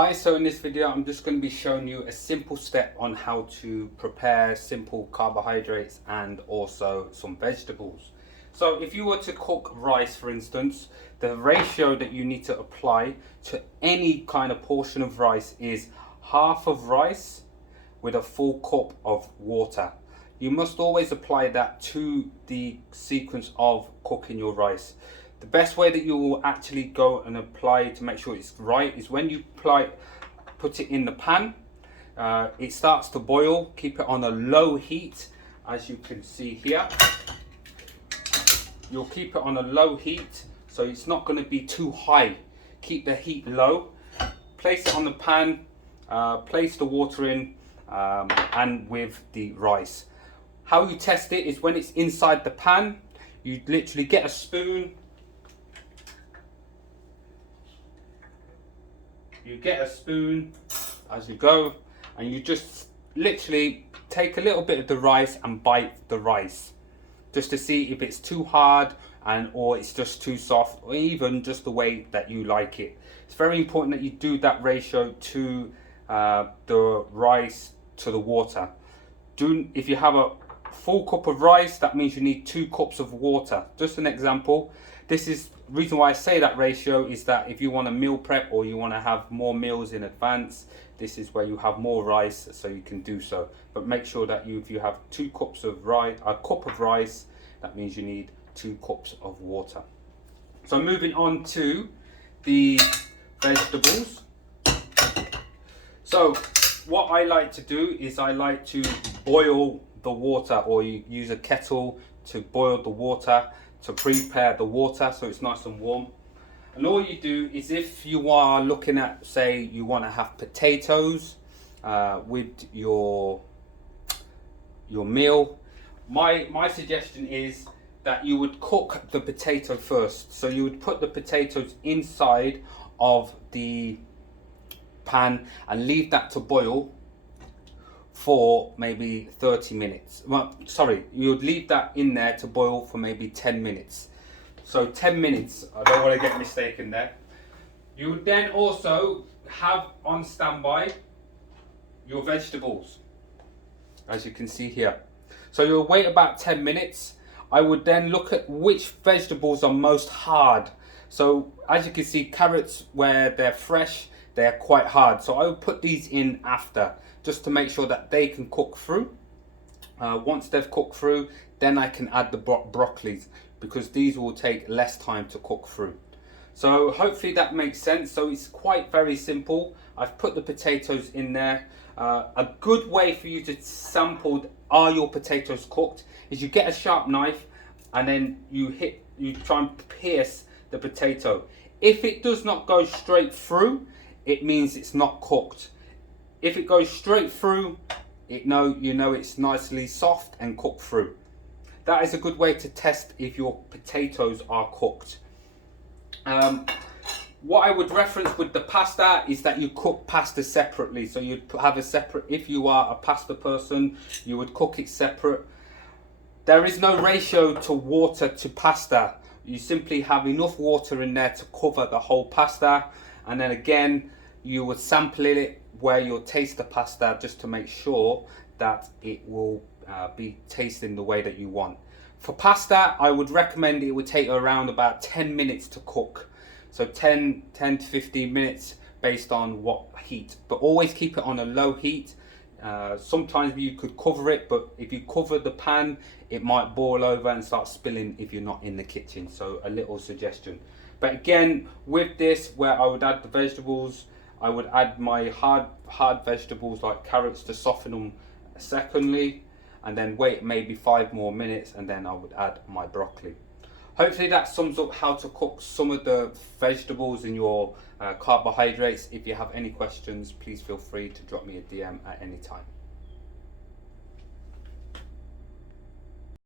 Hi, so in this video I'm just going to be showing you a simple step on how to prepare simple carbohydrates and also some vegetables. So if you were to cook rice, for instance, the ratio that you need to apply to any kind of portion of rice is half of rice with a full cup of water. You must always apply that to the sequence of cooking your rice. The best way that you will actually go and apply to make sure it's right is when you put it in the pan. It starts to boil. Keep it on a low heat, as you can see here. You'll keep it on a low heat, so it's not going to be too high. Keep the heat low. Place it on the pan. Place the water in, and with the rice. How you test it is when it's inside the pan. You literally get a spoon. You get a spoon as you go, and you just literally take a little bit of the rice and bite the rice, just to see if it's too hard or it's just too soft, or even just the way that you like it. It's very important that you do that ratio to the rice to the water. If you have a full cup of rice, that means you need 2 cups of water. Just an example. This is reason why I say that ratio is that if you want to meal prep or you want to have more meals in advance, this is where you have more rice, so you can do so. But make sure that if you have 2 cups of rice, a cup of rice, that means you need 2 cups of water. So moving on to the vegetables. So what I like to do is I like to boil the water, or you use a kettle to boil the water, to prepare the water so it's nice and warm. And all you do is, if you are looking at, say you want to have potatoes with your meal, my suggestion is that you would cook the potato first. So you would put the potatoes inside of the pan and leave that to boil for maybe 30 minutes. Well, sorry, you would leave that in there to boil for maybe 10 minutes. So 10 minutes, I don't want to get mistaken there. You would then also have on standby your vegetables, as you can see here. So you'll wait about 10 minutes. I would then look at which vegetables are most hard. So as you can see, carrots, where they're fresh, they're quite hard. So I would put these in after, just to make sure that they can cook through. Once they've cooked through, then I can add the broccolis, because these will take less time to cook through. So hopefully that makes sense. So it's quite very simple. I've put the potatoes in there. A good way for you to sample, are your potatoes cooked, is you get a sharp knife and then you try and pierce the potato. If it does not go straight through, it means it's not cooked. If it goes straight through, you know it's nicely soft and cooked through. That is a good way to test if your potatoes are cooked. What I would reference with the pasta is that you cook pasta separately. So you'd have a separate, if you are a pasta person, you would cook it separate. There is no ratio to water to pasta. You simply have enough water in there to cover the whole pasta. And then again, you would sample it where you'll taste the pasta, just to make sure that it will be tasting the way that you want. For pasta, I would recommend it would take around about 10 minutes to cook. So 10 to 15 minutes based on what heat. But always keep it on a low heat. Sometimes you could cover it, but if you cover the pan, it might boil over and start spilling if you're not in the kitchen. So a little suggestion. But again, with this, where I would add the vegetables, I would add my hard vegetables like carrots to soften them secondly, and then wait maybe 5 more minutes, and then I would add my broccoli. Hopefully that sums up how to cook some of the vegetables in your carbohydrates. If you have any questions, please feel free to drop me a DM at any time.